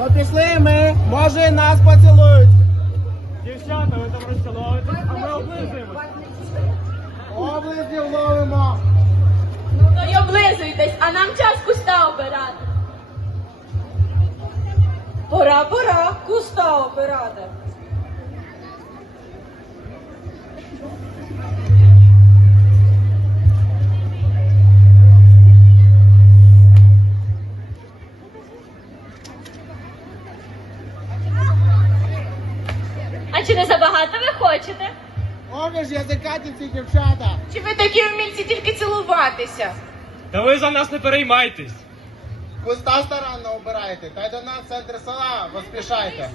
То пішли ми, може і нас поцілують. Дівчата, ви там розціловуєтесь, а ми облизуємо. Облизів ловимо. Ну то й облизуйтесь, а нам час куста обирати. Пора, пора, куста обирати. Хочете? Оже ж язикаті ці дівчата. Чи ви такі вмільці тільки цілуватися? Та ви за нас не переймайтесь. Куста старанно обирайте, та й до нас центр села поспішайте.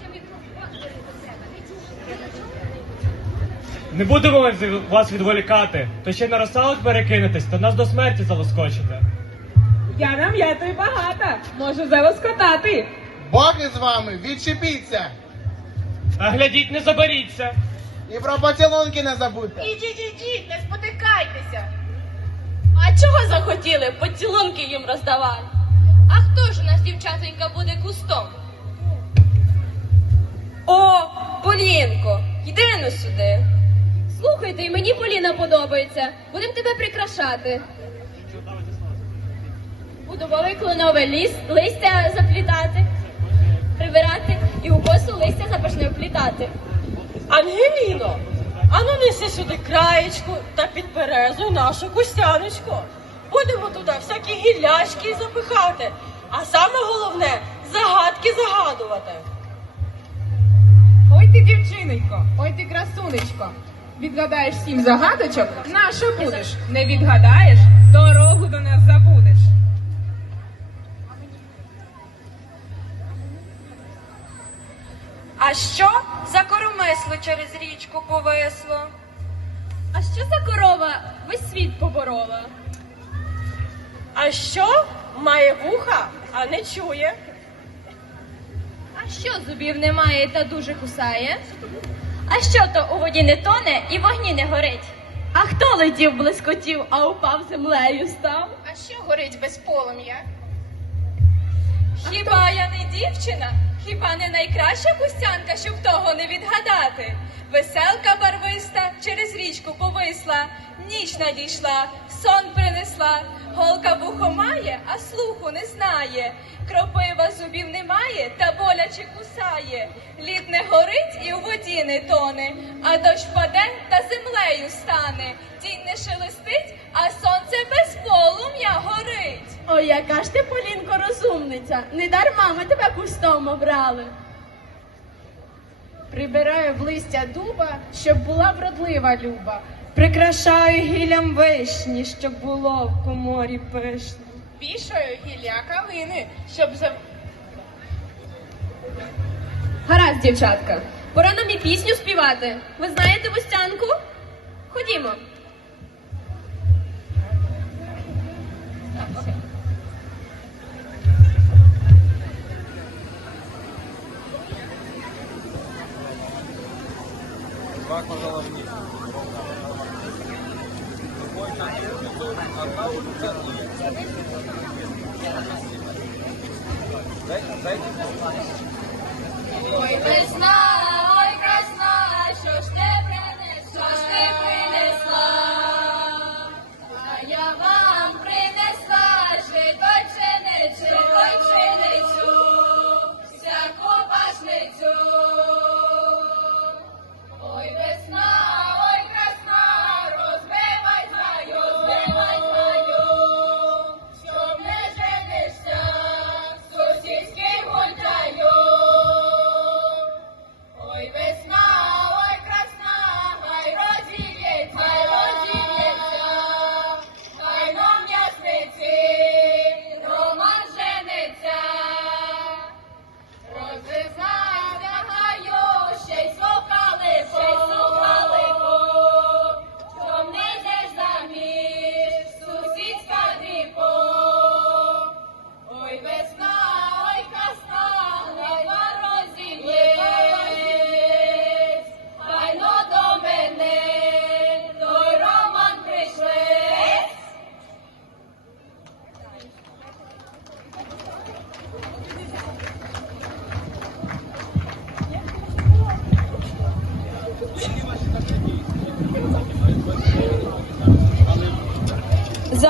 Не будемо вас- вас відволікати, то ще на розсалок перекинетесь, то нас до смерті залоскочите. Я нам'ятую багато, можу залоскотати. Боги з вами, відчепіться. А глядіть, не заберіться. І про поцілунки не забудьте. Ідіть, ідіть, не спотикайтеся. А чого захотіли поцілунки їм роздавати? А хто ж у нас, дівчатонька, буде кустом? О, Полінко, йди ну сюди. Слухайте, і мені Поліна подобається. Будемо тебе прикрашати. Буду кленове ліс, листя заплітати, прибирати і у косу листя запашне вплітати. Ангеліно, ану неси сюди краєчку та під нашу кустяночку. Будемо туди всякі гілляшки запихати, а саме головне загадки загадувати. Ой ти дівчинонько, ой ти красунечко. Відгадаєш сім загадочок, наша будеш. Не відгадаєш, дорогу до нас забудеш. А що за коромисло через річку повисло? А що за корова весь світ поборола? А що має вуха, а не чує? А що зубів немає та дуже кусає? А що то у воді не тоне і вогні не горить? А хто летів блискотів, а упав землею став? А що горить без полум'я? Хіба я не дівчина? Хіба не найкраща кустянка, щоб того не відгадати? Веселка барвиста через річку повисла, ніч надійшла, сон принесла, голка вухо має, а слуху не знає. Кропива зубів немає, та боляче кусає. Лід не горить і у воді не тоне, а дощ паде та землею стане. Тінь не шелестить, а сонце без полум'я. Ой, яка ж ти, Полінко, розумниця. Не дарма ми тебе кустом обрали. Прибираю в листя дуба, щоб була вродлива люба. Прикрашаю гіллям вишні, щоб було в коморі пишно. Вішаю гілля калини, щоб за Гаразд, дівчатка, пора нам і пісню співати. Ви знаєте Бустянку? Ходімо. Ой, весна,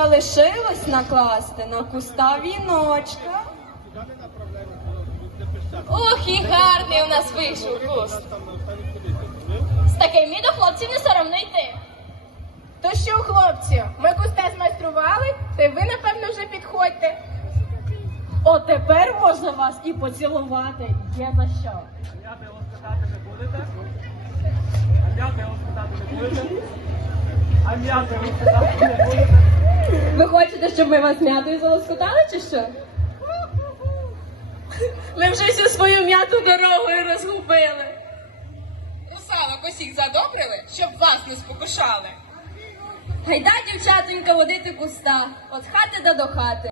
Залишилось накласти на куста віночка. Ох, і гарний у нас вийшов куст. З таким до хлопців не соромно йти. То що, хлопці, ми куста змайстрували, та й ви, напевно, вже підходьте. От тепер можна вас і поцілувати. Є за що. А м'яти його спитати не будете? А м'яти його спитати не будете? А м'яти його спитати не будете? Ви хочете, щоб ми вас м'ятою залоскотали чи що? Ми вже всю свою м'яту дорогою розгубили. Русалок усіх задобрили, щоб вас не спокушали. Гайда, дівчатонька, водити куста, от хати да до хати.